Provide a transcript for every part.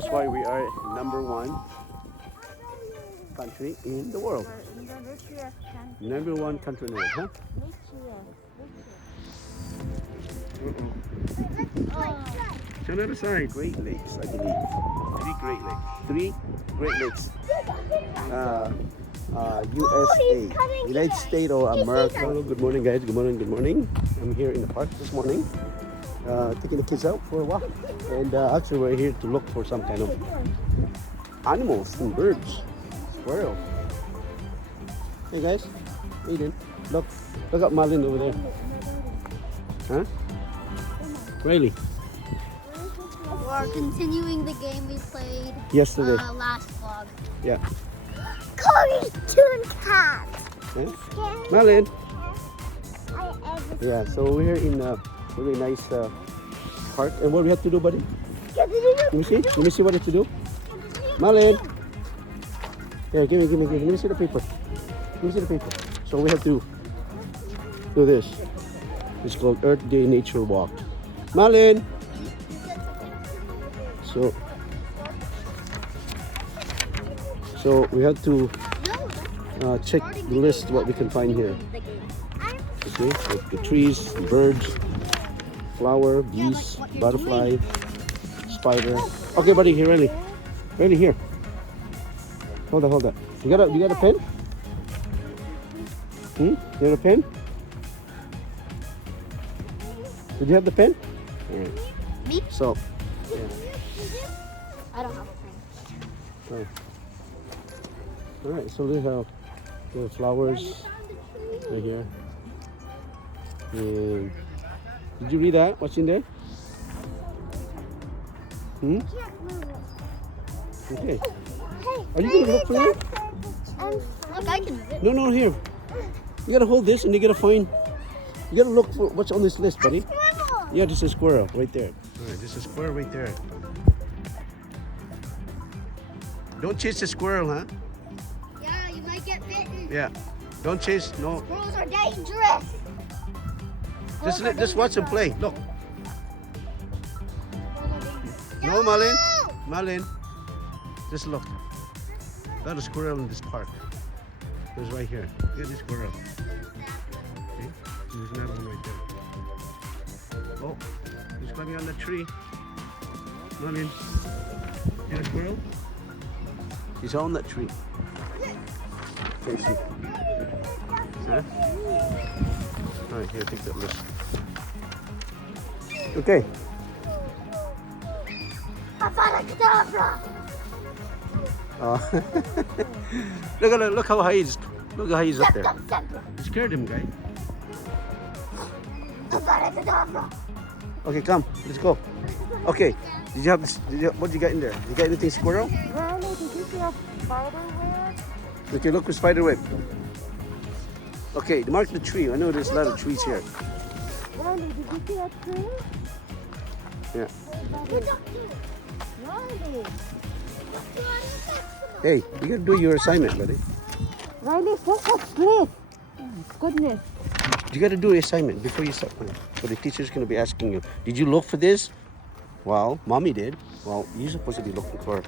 That's why we are #1 country in the world. #1 country in the world, huh? To the other side, Great Lakes, I believe. Three Great Lakes. USA, United States of America. Hello, good morning, guys. Good morning, good morning. I'm here in the park this morning, taking the kids out for a walk. And actually, we're here to look for some kind of animals and birds. Squirrel. Hey, guys. Aiden, look at Marlin over there. Huh? Riley. We're continuing the game we played Yesterday. Last vlog. Yeah. Cody's chewing cat. Huh? Marlin. Yeah, so we're here in a really nice park. And what we have to do, buddy? Let me see. Let me see what we have to do. Marlin. Here, give me. Let me see the paper. Let me see the paper. So we have to do this. It's called Earth Day Nature Walk. Marlin. So we have to check the list what we can find here. Okay, like the trees, birds, flower, bees, butterfly, spider. Okay, buddy, here, Riley. Riley, here. Hold on. You got a pen? You have a pen? Did you have the pen? All right. Me? So, yeah. I don't have a pen. All right, so they have the flowers right here. And did you read that? What's in there? Okay. Are you gonna look for that? Look, I can move it. No, here. You gotta hold this and you gotta find. You gotta look for what's on this list, buddy. Yeah, this is a squirrel right there. All right, this is a squirrel right there. Don't chase the squirrel, huh? Yeah, you might get bitten. Yeah. Don't chase. No. Squirrels are dangerous. Just watch them play. Look. No, Marlin. Marlin. Just look. Got a squirrel in this park. There's right here. Look at this squirrel. Okay. There's another one right there. Oh, he's climbing on the tree. Marlin. See the squirrel? He's on that tree. Can you see? Huh? Alright, here, take that list. Okay. Look how high he's. Look how he's up there. You scared him, guy. Okay, come. Let's go. Okay. Did you have this? What did you get in there? You got anything, squirrel? Riley, did you see a spider web? Okay, look for spider web. Okay, mark the tree. I know there's a lot of trees here. Riley, did you see a tree? Yeah. Riley. Hey, you gotta do your assignment, buddy. Riley, what's that split? Goodness. You gotta do your assignment before you start playing. But the teacher's gonna be asking you, did you look for this? Well, mommy did. Well, you're supposed to be looking for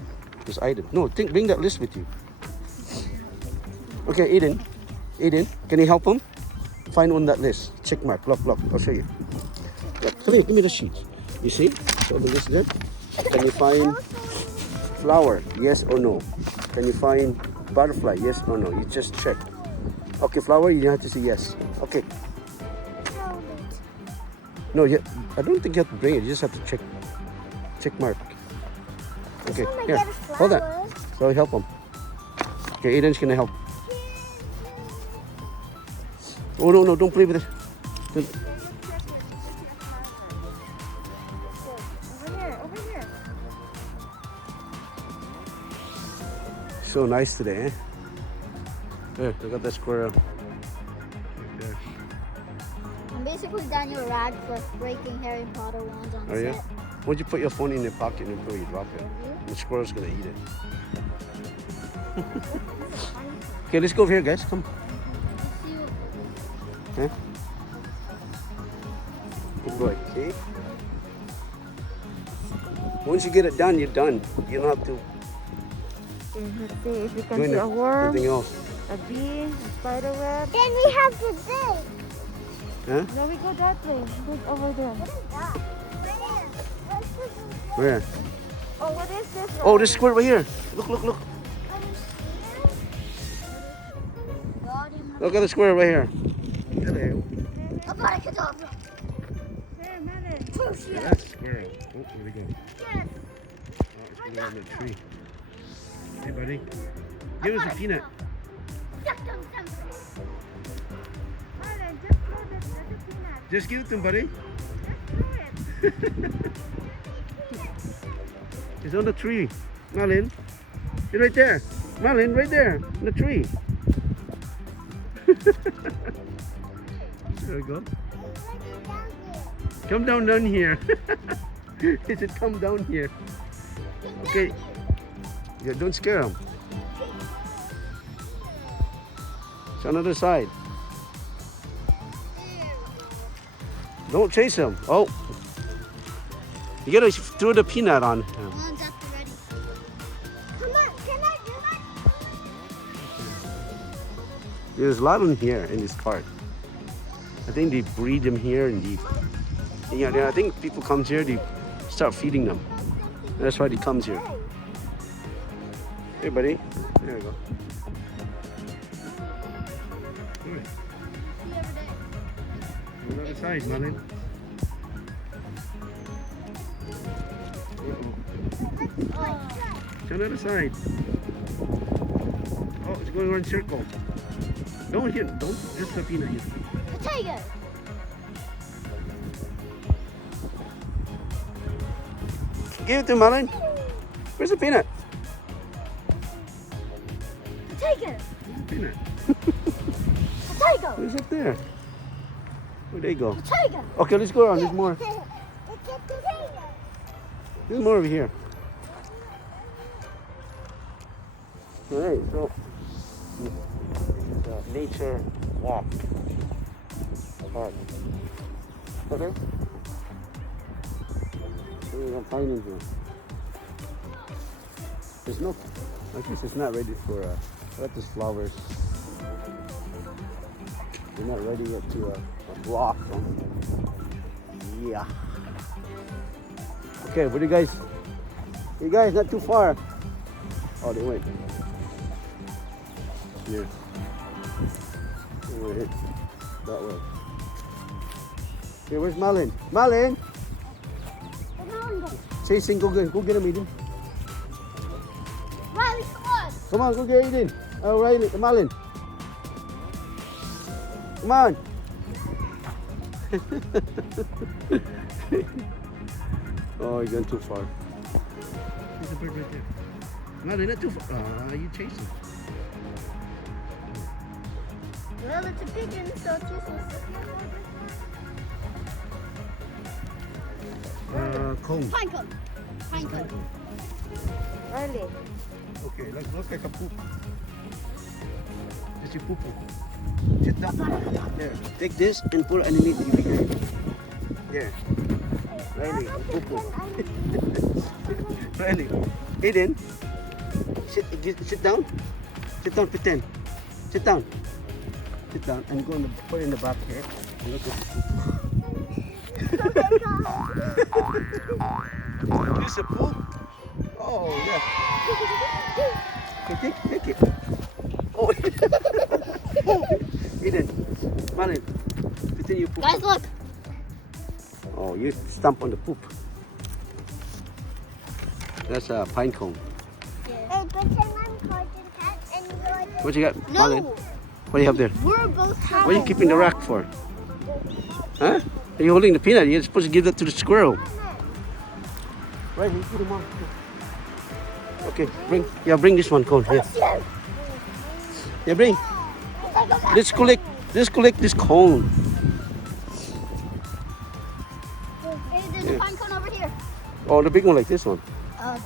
this item. No, bring that list with you. Okay, Aiden, can you help him? Find on that list. Check mark. Look. I'll show you. Look, come here, give me the sheet. You see? So the list there. Can you find flower? Yes or no? Can you find butterfly? Yes or no? You just check. Okay, flower, you have to say yes. Okay. No, I don't think you have to bring it. You just have to check mark. Okay, here. Hold on. So help him. Okay, Aiden's gonna help. Oh no, don't play with it. Over here. So nice today, eh? There, look at that squirrel. Right there. I'm basically Daniel Radcliffe breaking Harry Potter wands on Are you? set. Why'd you put your phone in your pocket and before you drop it? The squirrel's gonna eat it. Okay, let's go over here, guys. Come. Huh? Good boy. See? Once you get it done, you're done. You don't have to Okay, let's see if we can do see a worm, anything else. a bee, a spider web. Then we have to dig. Huh? No, we go that way. Go over there. What is that? Where? Oh, what is this? Oh, this squirt right here. Look, look, look. Look at the square right here. Hello. Hey, Melon. Yeah, that's a squirrel. Oh, where'd he go? Yes. Oh, it's going on the tree. Hey, buddy. Give us a peanut. Melon, just throw this. That's a peanut. Just give it to him, buddy. Just throw it. It's on the tree. Marlin. It's right there. Marlin, right there. On the tree. There we go. Come down here. He said come down here. Okay. Yeah, don't scare him. It's on the other side. Don't chase him. Oh. You gotta throw the peanut on him. Come on, can I do that? There's a lot of them here in this park. I think they breed them here and I think people come here, they start feeding them. That's why they comes here. Hey buddy, there you go. Good. On the other side, Marlin. It's on the other side. Oh, it's going around in circle. Don't hit, don't, just the peanut hit. The tiger. Give it to Marlin. Where's the peanut? The tiger. Peanut. The tiger. Who's up there? Where'd they go? The tiger. Okay, let's go around. There's more. It's a tiger. There's more over here. All right, so it's a nature walk. Park. Okay. What are we gonna find in here? There's no. I guess it's not ready for. What is flowers? They're not ready yet to block them. Yeah. Okay, what do you guys? You guys, not too far. Oh, they went. Here. They went that way. Here, where's Marlin? Marlin! Chasing, go get him, Eden. Riley, come on. Come on, go get Eden. Riley, Marlin. Come on. Oh, you're going too far. There's a bird right there. Marlin, not too far. You chasing. Well, it's a pigeon, so it's useless. Cone. Pine cone. Pine cone. Riley. Okay, let's look like a poop. It's your poo-poo. Sit down. There. Take this and put it underneath your finger. There. Riley, poo-poo. Riley. Aiden. Sit down. Sit down, pretend. Sit down. Sit down and go and put it in the back here. And look at the poo-poo. This a poop? Oh, yeah. Okay, take it. Oh, Eden, Marlin, pretend you poop. Guys, look. Oh, you stomp on the poop. That's a pine cone. Hey, pretend I'm cartoon cat and you're What you got, No. Marlin? What do you have there? We're both What are you keeping the rack for? Huh? Are you holding the peanut? You're supposed to give that to the squirrel. Right, you put them on. Okay, bring this one cone here. Yeah, bring. Let's collect this cone. Hey, there's Yeah. a pine cone over here. Oh, the big one like this one. Oh,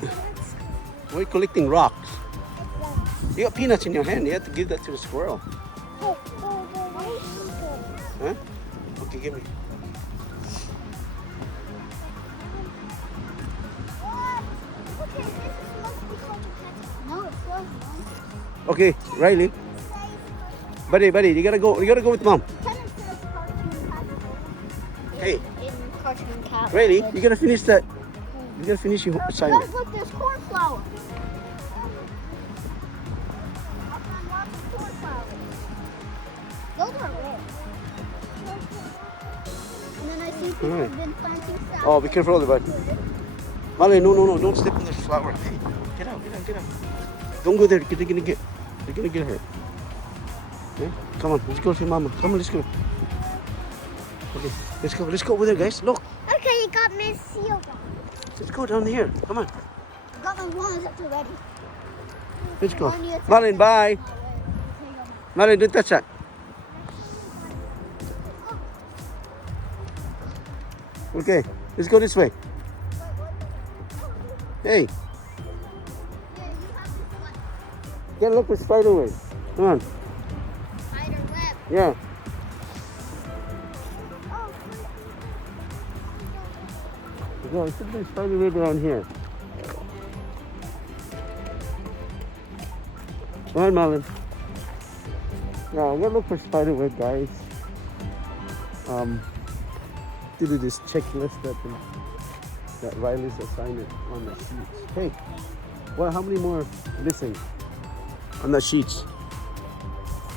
the big ones. Why are you collecting rocks? You got peanuts in your hand. You have to give that to the squirrel. Huh? Okay, give me. Okay, Riley. Buddy, you gotta go. You gotta go with mom. Hey. In cartoon cat. Riley, you gotta finish that. You gotta finish your assignment. Guys, look, there's cornflower. Those are red. And then I see people have been planting stuff. Oh, be careful, bud. Marlene, no, don't step on the flower. Hey, get out. Don't go there. They're gonna get hurt. Okay? Come on, let's go to mama. Come on, let's go. Okay, let's go over there, guys. Look, Okay, you got me sealed. let's go down here. Come on, Got my ones up already. let's go. Marlene, bye. Marlene, don't touch that. Okay, let's go this way. Hey, gotta look for spider web. Come on. Spider web. Yeah. No, it should be spider web around here. Come on, Marlon. Now, I'm gonna look for spider web, guys. To do this checklist that Riley's assigned on the sheets. Hey, well, how many more missing on the sheets?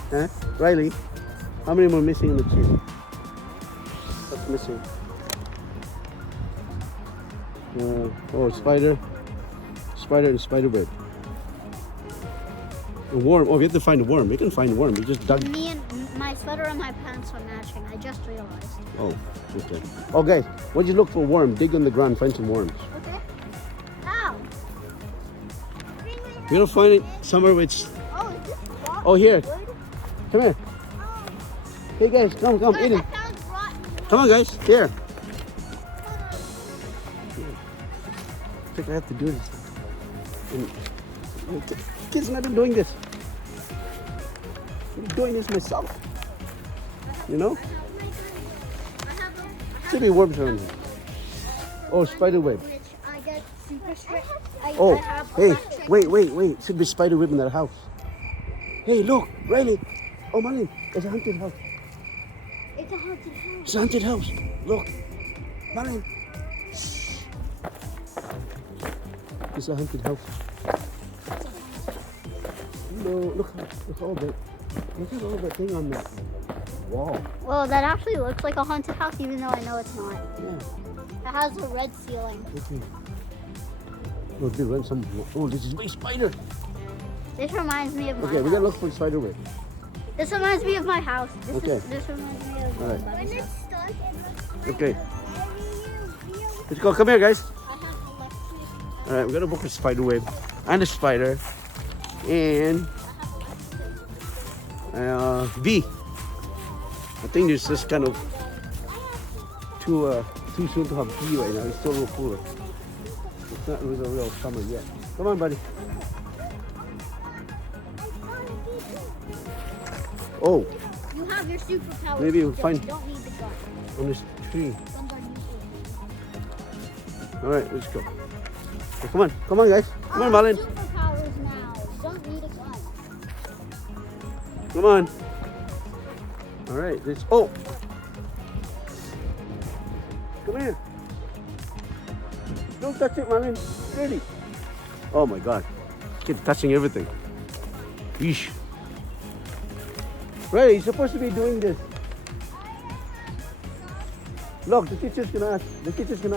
Huh? Riley, how many more missing on the sheet? What's missing? Spider and spider web. A worm. Oh, we have to find a worm. We can find a worm. We just dug. Me and my sweater and my pants are matching. I just realized. Oh, okay. Oh, guys, once you look for a worm, dig on the ground, find some worms. Okay. How? You're gonna find it somewhere which. Oh, is this rotten Oh, here. wood? Come here. Oh. Hey, guys, come, Guys, eat I it. found rotten wood. Come on, guys, here. I think I have to do this. And kids not been doing this. I'm doing this myself. You know? Should be worms around here. Oh, spider web. Which I get super strict. Oh, I have hey, electric. wait. Should be spider web in that house. Hey, look, Riley. Oh, Marlene, it's a haunted house. It's a haunted house. It's a haunted house. Look, Marlene. Shh. It's a haunted house. No, look all that. Look at all that thing on the wall. Well, that actually looks like a haunted house, even though I know it's not. Yeah. It has a red ceiling. Okay. Oh, they run some. Oh, this is my spider. This reminds me of my Okay, we gotta house. look for spider web. This reminds me of my house. Okay. This reminds me of All right. my house. Okay. Let's go. Come here, guys. I have electric. All right, we gotta book a spider web and a spider and bee. I think there's just kind of too soon to have bee right now. It's still a little cooler. It's not really real summer yet. Come on, buddy. Oh, You have your superpowers. Maybe we'll still. find- You don't need the gun. on this tree. Guns are useless. All right, let's go. Okay, come on, guys. Come on, I have Marlene. superpowers now. Don't need a gun. Come on. All right, let's. Oh, come here. Don't touch it, Marlene. Ready? Oh my God, keep touching everything. Yeesh. Ray, you're supposed to be doing this. Look, the teacher's gonna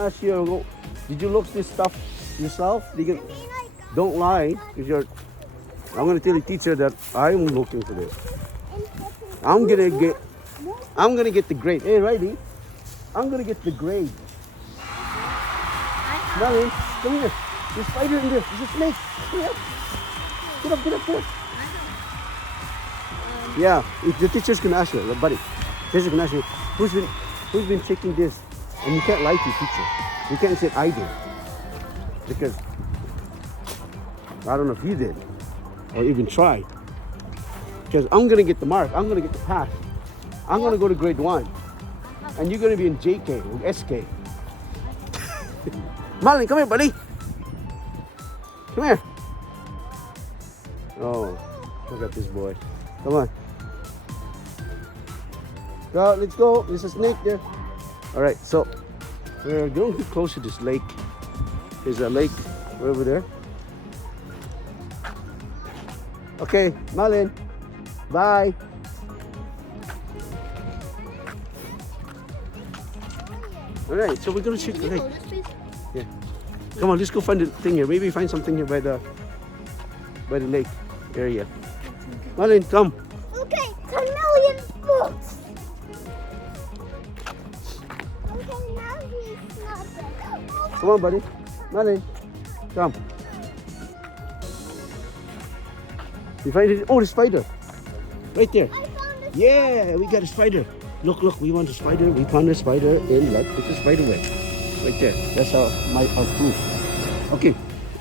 ask you. Did you look this stuff yourself? Don't lie, because I'm gonna tell the teacher that I'm looking for this. I'm gonna get the grade. Hey, Riley, I'm gonna get the grade. Marlene, come here. There's a spider in there. There's a snake. Come here. Get up there. Yeah, if the teacher's gonna ask you, buddy. The teacher's gonna ask you, who's been checking this? And you can't lie to your teacher. You can't say I did, because I don't know if you did or even try. Because I'm gonna get the mark. I'm gonna get the pass. I'm gonna go to grade 1, and you're gonna be in JK or SK. Marlene, come here, buddy. Come here. Oh, Look at this boy. Come on. Go, let's go. There's a snake there. All right, so we're going too close to this lake. There's a lake over there. Okay, Malin. Bye. All right, so we're gonna check the lake. Yeah. Come on, let's go find the thing here. Maybe find something here by the lake area. Malin, come. Okay, it's a million books. Okay, now he's not there. Come on, buddy. Malin, come. You find it? Oh, the spider. Right there. I found a Yeah, we got a spider. Look, look, we want a spider. We found a spider in what? It's a spider web. Right there. That's our proof. Okay,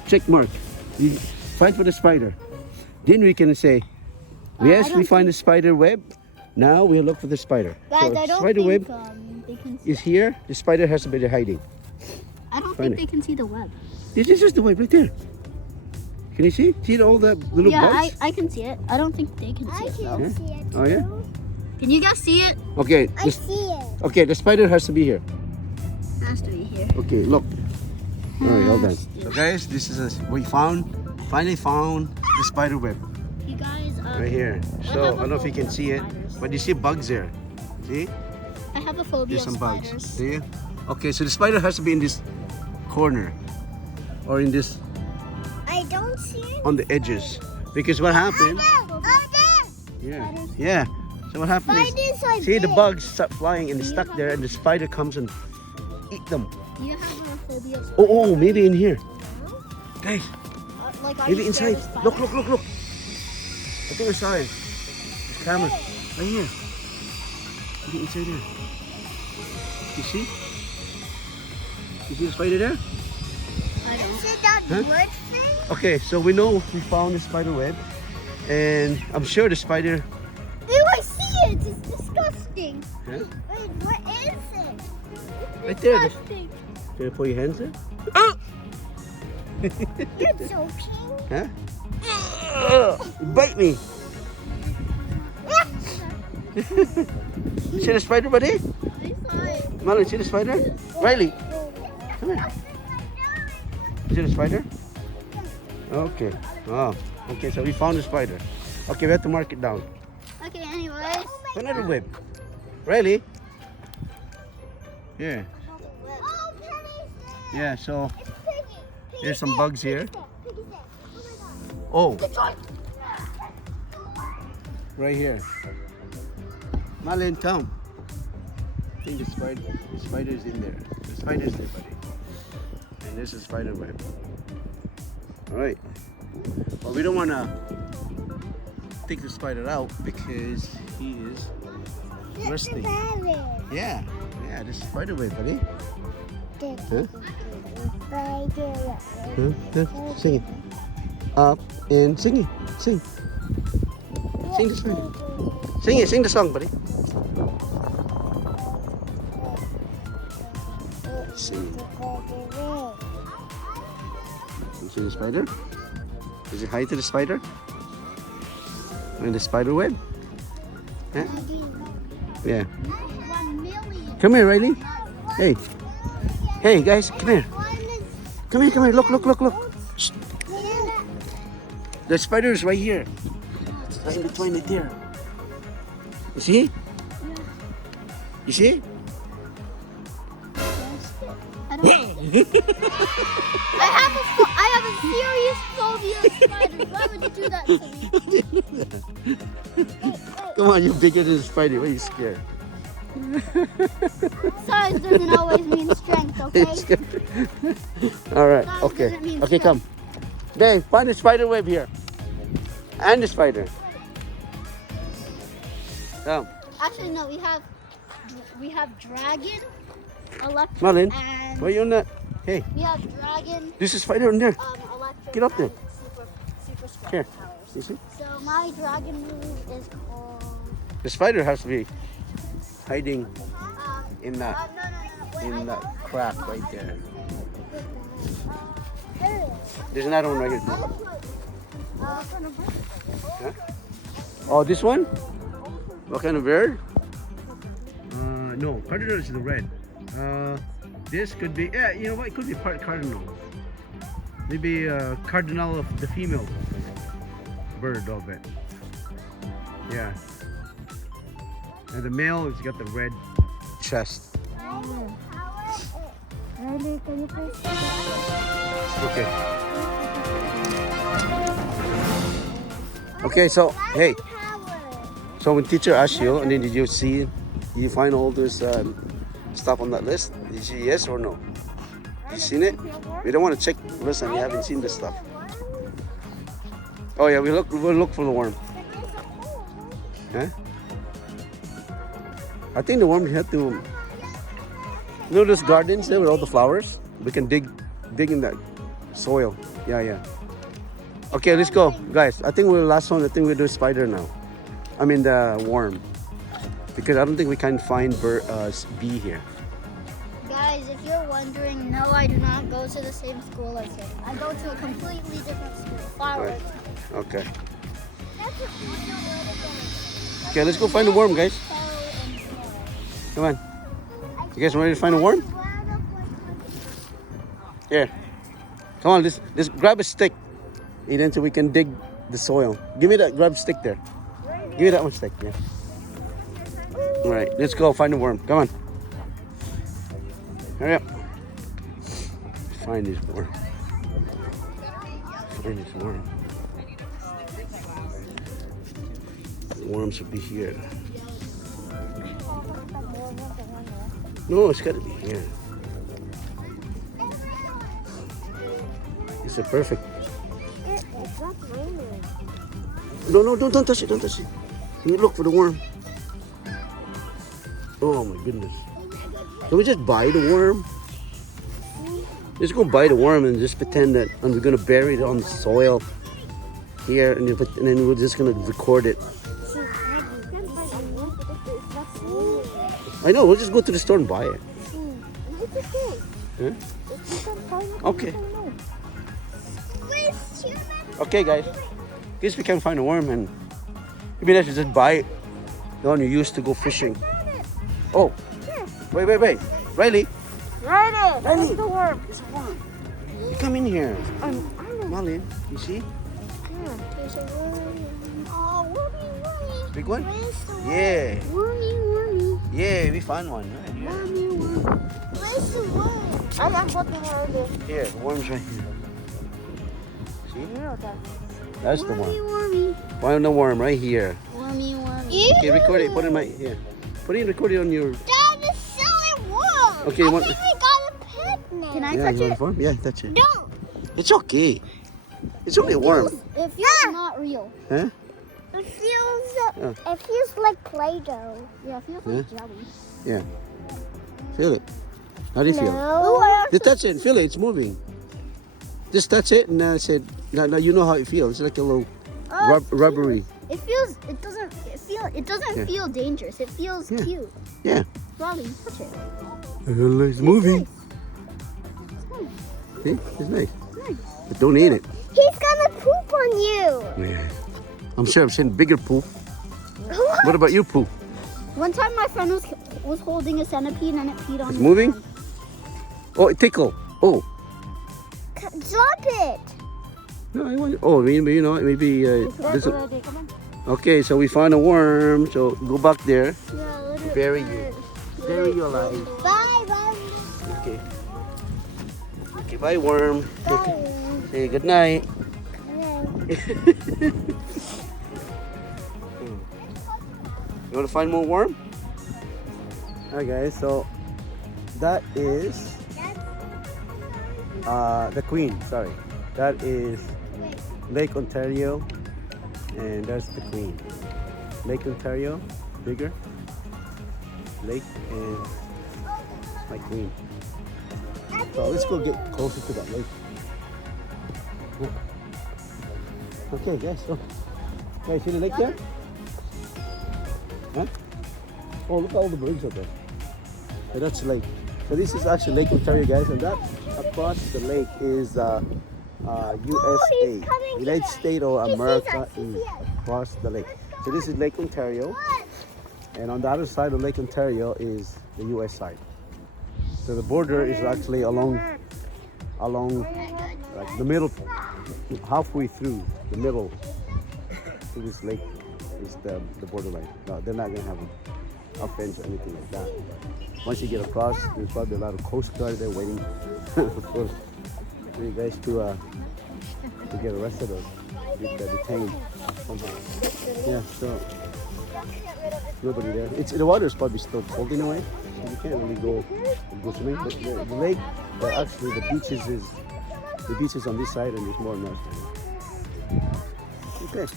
check mark. We find for the spider. Then we can say, yes, we find the spider web. Now we'll look for the spider. Guys, So I don't spider think web they can see. is here. The spider has to be hiding. I don't Find think they can see the web. This is the web right there. Can you see? See all the little Yeah, bugs? I can see it. I don't think they can see it though. Yeah? See it. Oh yeah. Can you guys see it? Okay. I see it. Okay, the spider has to be here. Has to be here. Okay, look. All right, hold on. So guys, this is we finally found the spider web You guys, right here. So I don't know if you can see it, but you see bugs there. See? I have a phobia There's of some bugs. spiders. See? Okay, so the spider has to be in this corner or in this I don't see it. on the edges, because what happened? Oh, there. Yeah, yeah. So what happened is, Spiders are see the big. bugs start flying and they stuck there, and the spider comes and eat them. You have a phobia of spiders. Oh, maybe in here, guys. Like, are Maybe you scared inside. of Look, spiders? look, look, look. I think I saw it. The camera. Right here. Maybe inside there. You see? You see the spider there? I don't. See that Huh? word thing? Okay, so we know we found the spider web. And I'm sure the spider... Ew, I see it. It's disgusting. Huh? Wait, what is it? Right there. Disgusting. Can you put your hands there? Oh! You're joking. Huh? Bite me. See the spider, buddy? Marlon, see the spider? Riley, come here. See the spider? Okay. Oh, okay, so we found the spider. Okay, we have to mark it down. Okay, anyways. Another web. Riley? Here. Oh, Penny's there. Yeah, so It's Piggy. there's some bugs here. Piggy's there. Oh my God. Oh, right here. Marlon, come. I think the spider is in there. The spider is there, buddy. And this is spider web. All right. Well, we don't want to take the spider out because he is rusty. Yeah, yeah, this is spider web, buddy. Huh? Huh? Huh? Sing it. Up and sing it. Sing. Sing the song. Sing it. Sing the song, buddy. Sing. You see the spider? Is it high to the spider? And the spider web? Huh? Yeah. 1 million. Come here, Riley. Hey. Hey, guys, come here. Come here, come here. Look, look, look, look. Shh. The spider is right here. Right in between it there. You see? You see? I have a serious phobia of spiders. Why would you do that to me? Come on, you're bigger than the spider. Why are you scared? Size doesn't always mean strength, okay? All right, Size okay. doesn't mean Okay, come. Bang, find the spider web here. And the spider. Come. Actually, no. We have dragon, electric, Marlon, and why you on that? Hey, we have dragon, there's a spider in there. electric. Get up there. and super strong Here. powers. You see? So my dragon move is called. The spider has to be hiding in that No. Wait, that crack right there. There's another one right here. Huh? Oh, this one? What kind of bird? No, cardinal is the red. This could be, yeah, you know what? It could be part cardinal. Maybe cardinal of the female bird of it. Yeah. And the male has got the red chest. Riley, can you please? Okay. Okay, so hey, so when teacher asked you, and then did you find all this stuff on that list? Did you say yes or no? You seen it? We don't want to check list and you haven't seen this stuff. Oh yeah, we'll look for the worm. Huh? I think the worm had to. You know those gardens there with all the flowers? We can dig in that soil. Yeah. Okay, let's go, guys. I think we're the last one. I think we'll do spider now. I mean the worm, because I don't think we can find bee here. Guys, if you're wondering, no, I do not go to the same school as him. I go to a completely different school. Flowers. Okay. Okay, let's go find the worm, guys. Come on. You guys ready to find a worm? Here. Come on, let's grab a stick. And then so we can dig the soil. Give me that grab stick there. Give me that one stick, yeah. All right, let's go find the worm. Come on. Hurry up. Find this worm. Find this worm. The worm should be here. No, it's gotta be here. It's a perfect. It's not raining. No, don't touch it, don't touch it. You look for the worm. Oh my goodness. Can we just buy the worm? Let's go buy the worm and just pretend that we're gonna bury it on the soil here, and then we're just gonna record it. I know, we'll just go to the store and buy it. Huh? Okay. Okay, guys. Guess we can find a worm, and maybe let's just buy it. The one you used to go fishing. Oh, wait. Riley. Riley, Riley. it's the worm. It's a worm. You come in here. Marlin, you see? There's a worm. Oh, wormy. Big one? Where's the worm? Yeah. Wormy. Yeah, we found one right here. Wormy. Where's the worm? I'm putting Riley. Here, the worm's right here. See? You know that. That's the one. Wormy. Find the worm right here. Wormy. Okay, record it. Put it in my here. Put it. Record it on your. Dad, it's silly worm. Okay, you I want? think we got a pet now. Can I Yeah, touch you want it? a worm? Yeah, touch it. No. It's okay. It's only a worm. It feels not real. Huh? It feels like Play-Doh. Yeah, it feels like jelly. Yeah. Feel it. How do you feel? No. Just touch it and feel it. It's moving. Just touch it and I said, now you know how it feels. It's like a little rubbery. It feels. It doesn't. It doesn't feel dangerous. It feels cute. Yeah. Rolly, touch it. It's moving. See? It's nice. But don't eat it. He's gonna poop on you. Yeah. I'm sure I've seen bigger poop. What about your poop? One time my friend was holding a centipede and it peed on It's his moving? hand. Oh, it tickle. Oh. Drop it. No, I want. Oh, maybe you know, maybe. This, Riley, come on. okay, so we found a worm. So go back there. Yeah, let it Bury burn. you. Bury you alive. Bye, bye. Okay. Okay, bye worm. Bye. Say good night. You want to find more worm? Alright guys, so that is the queen, sorry. That is Lake Ontario, and that's the queen. Lake Ontario, bigger lake, and my queen. So let's go get closer to that lake. Okay guys, so guys, see the lake there? Huh? Oh, look at all the birds out there. So that's the lake. So this is actually Lake Ontario, guys, and that across the lake is USA, coming United here. States or He sees America us, he is sees us. across the lake. So this is Lake Ontario, and on the other side of Lake Ontario is the U.S. side. So the border is actually along like the middle, halfway through the middle to this lake is the borderline. No, they're not gonna have a fence or anything like that. Once you get across, there's probably a lot of Coast Guard there waiting for you guys to get arrested or get detained somehow. Yeah, so nobody there. The water is probably still cold in a way, so you can't really go swimming. But the lake, actually the beach is on this side, and there's more on that side. Okay.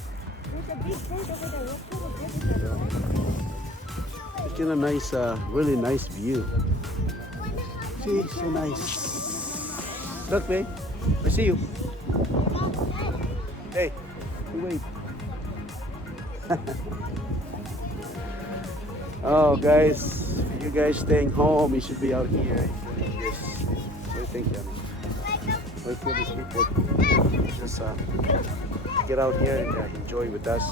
It's got a nice, really nice view. See, so nice. Look, babe, I see you. Hey, you wave. Oh, guys, you guys staying home, you should be out here. Yes. What do you think, Danny? Wait for these people. Just get out here and enjoy with us.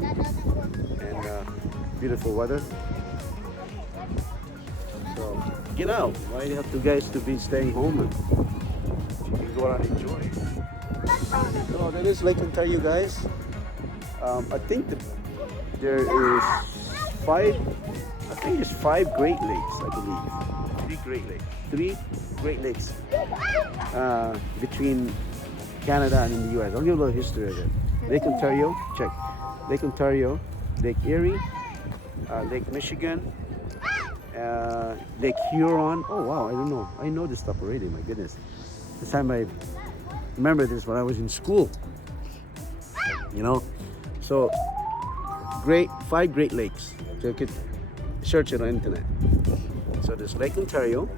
And beautiful weather. So get out. Why do you have to guys to be staying home? And you can go out and enjoy. So that is Lake Ontario, guys. I think there is five Great Lakes, I believe. Three Great Lakes between Canada and the U.S. I'll give a little history of it. Lake Ontario, check. Lake Ontario, Lake Erie, Lake Michigan, Lake Huron. Oh wow, I don't know. I know this stuff already, my goodness. This time I remember this when I was in school. You know? So, five Great Lakes. So you could search it on the internet. So there's Lake Ontario,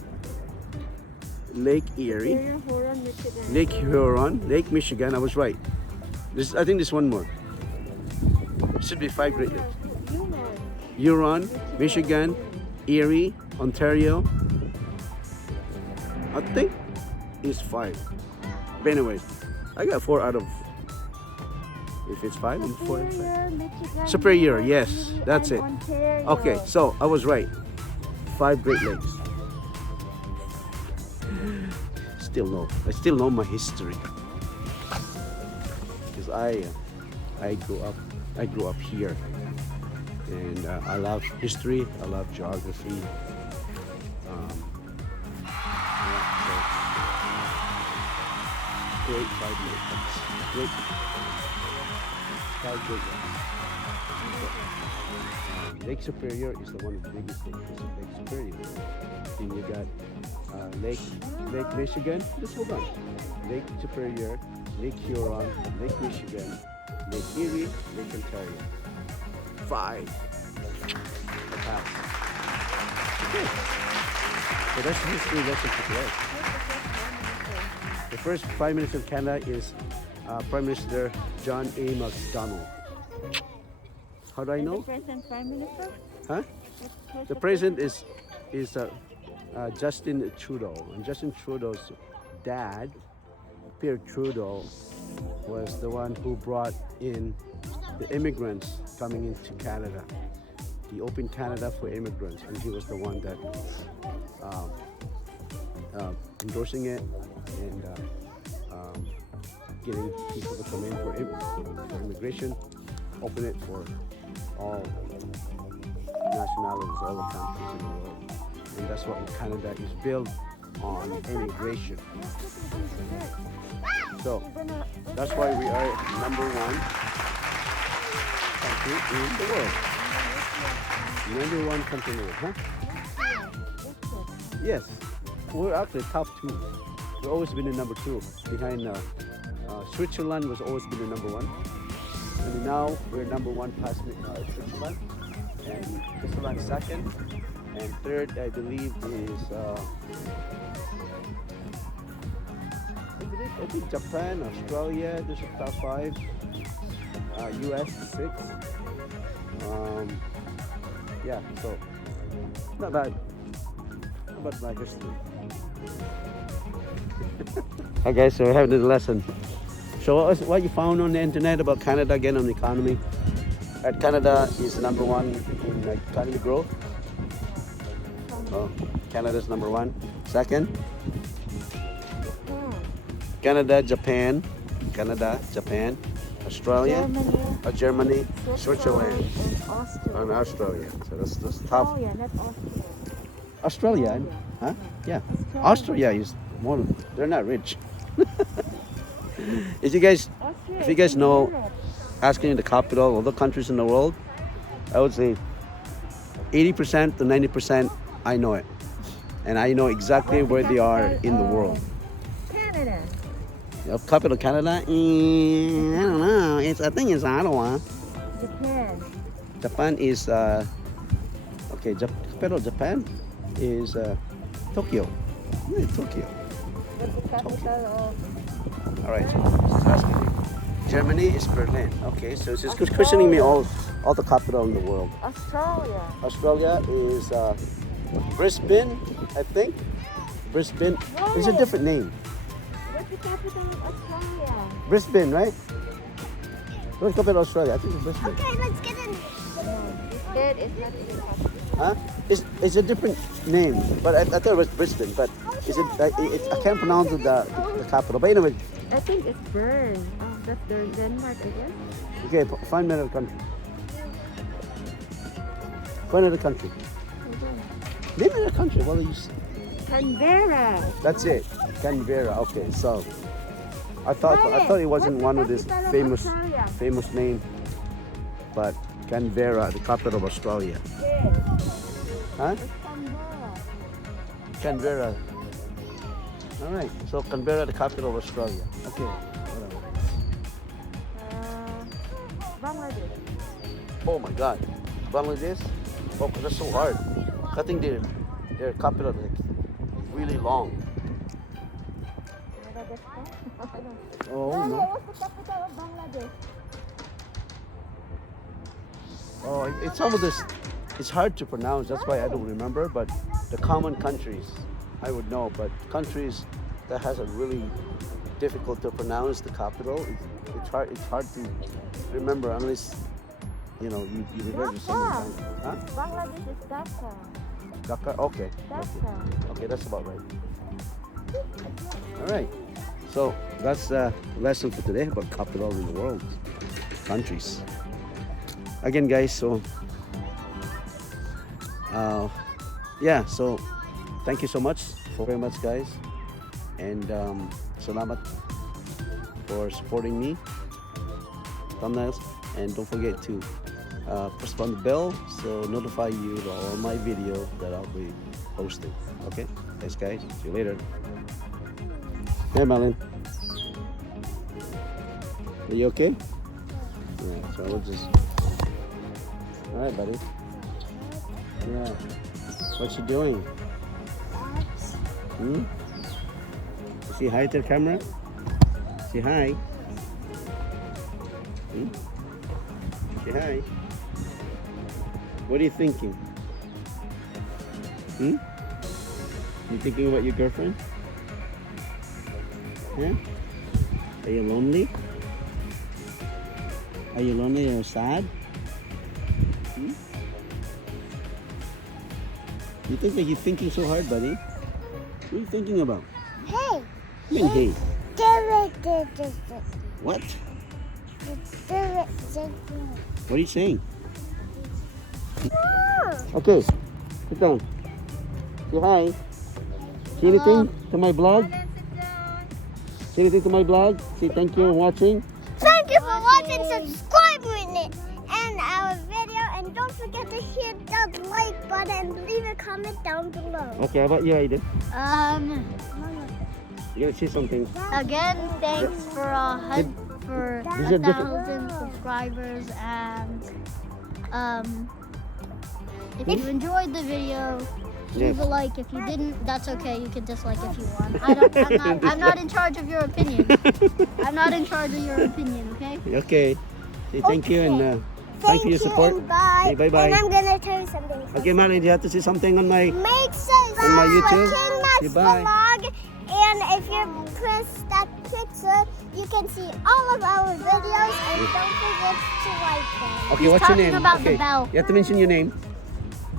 Lake Erie, Lake Huron, Lake Michigan. I was right. I think there's one more. It should be five Great Lakes. Huron, Michigan, Erie, Ontario. I think it's five. But anyway, I got 4 out of. If it's 5 and 4 and 5. Superior, yes, that's it. Okay, so I was right. 5 Great Lakes. I still know my history. Because I grew up here, and I love history. I love geography. Great 5 Lakes. Great. 5 Great Lakes. Lake Superior is the one of the biggest lakes. Lake Superior. Then you got Lake Michigan. Just hold on. Lake Superior, Lake Huron, Lake Michigan, Lake Erie, Lake Ontario. 5. Okay. So that's history lesson for today. The first Prime Minister of Canada is Prime Minister John A. Macdonald. How do I know? The present Prime Minister? Huh? The president is Justin Trudeau. And Justin Trudeau's dad, Pierre Trudeau, was the one who brought in the immigrants coming into Canada. He opened Canada for immigrants, and he was the one that endorsing it and getting people to come in for immigration, open it for all nationalities, all the countries in the world. And that's what Canada is built on, immigration. So that's why we are #1 country in the world. #1 country in the world, huh? Yes, we're actually top 2. We've always been in #2 behind Switzerland was always been the #1. And now we're #1 past Switzerland, and Switzerland second, and third I believe is I think Japan, Australia. There's a top 5. US 6. Yeah, so not bad. How about my history? Hi guys, so we're having a lesson. So what you found on the internet about Canada again on the economy? And Canada is number one in economy growth. Oh, Canada's number one. Second, Canada, Japan, Australia, Germany, Switzerland, and Australia. So that's top. Oh yeah, not Austria. Australia, huh? Yeah, Australia is more. They're not rich. If you guys know, asking the capital of the countries in the world, I would say 80% to 90% I know it, and I know exactly where they are in the world. Canada. Capital Canada? I don't know. I think it's Ottawa. Japan. Japan is okay. Capital Japan is Tokyo. Yeah, Tokyo. What's the capital of All right. So asking me. Germany is Berlin. Okay, so it's just questioning me all the capital in the world. Australia? Australia is Brisbane, I think. Brisbane. It's a different name. What's the capital of Australia? Brisbane, right? What's the capital of Australia? I think it's Brisbane. Okay, let's get in. That is not even capital. Huh? It's a different name, but I thought it was Brisbane. But is it? I can't pronounce the capital. But anyway, I think it's Bern. Oh, that's Denmark, I guess. okay. Find another country. Find another country. Name another country. What are you? Canberra. That's it. Canberra. Okay, so I thought it wasn't one of these famous name, but Canberra, the capital of Australia. Yes. Huh? It's Canberra. Canberra. All right. So Canberra, the capital of Australia. Okay. Whatever. Bangladesh. Oh my God, Bangladesh. Oh, that's so hard. I think their capital is like really long. Madagascar? Oh no. What's the capital of Bangladesh? Oh, it's some of this. It's hard to pronounce. That's why I don't remember. But the common countries, I would know. But countries that has a really difficult to pronounce the capital, it's hard. It's hard to remember unless you reheard it so many times. Huh? Bangladesh is Dhaka. Dhaka. Okay. Okay, that's about right. All right. So that's the lesson for today about capital in the world, countries. Again, guys. So yeah. So thank you so much, very much, guys, and salamat for supporting me. Thumbnails, and don't forget to press on the bell so notify you of all my video that I'll be posting. Okay, thanks, guys. See you later. Hey, Marlon. Are you okay? Yeah, so we'll just. All right, buddy. Yeah. What you doing? Hmm? Say hi to the camera. Say hi. Hmm? Say hi. What are you thinking? Hmm? You thinking about your girlfriend? Yeah? Are you lonely? Are you lonely or sad? Hmm? You think that you're thinking so hard, buddy? What are you thinking about? Hey. I mean, hey. What? What are you saying? Okay, sit down. Say hi. Say anything to my blog? Say anything to my blog? Say thank you for watching. Thank you for watching. Subscribe with it and our video, and don't forget to hit that like button and leave a comment down below. Okay, how about you, Aiden? You gotta say something. Again, thanks for These are different. 1,000 subscribers, and if you enjoyed the video, leave a like. If you didn't, that's okay. You can dislike if you want. I'm not in charge of your opinion. I'm not in charge of your opinion. Okay. Okay. Say thank you and thank you for your support. And bye. Say bye-bye. And I'm gonna tell you something. Okay, Marlon, do you have to say something on my... Make sure On my YouTube? watching Say that bye. vlog, and if you press that picture, you can see all of our videos and don't forget to like them. Okay, He's what's your talking name? about the Okay, bell. you have to mention your name.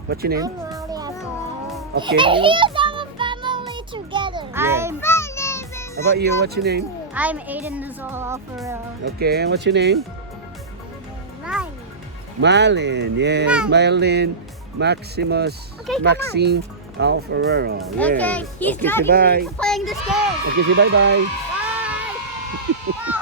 What's your name? I'm Riley. Okay. And here's our family together. Yeah. I'm How about you? What's your name? I'm Aiden Nizal Alfarero. Okay, and what's your name? Riley. Marlin. Yes, Marlin Maximus Okay, come Maxine Alfarero. Yes. Okay, he's okay, say dragging bye. me for playing this game. Okay, say bye-bye. Bye.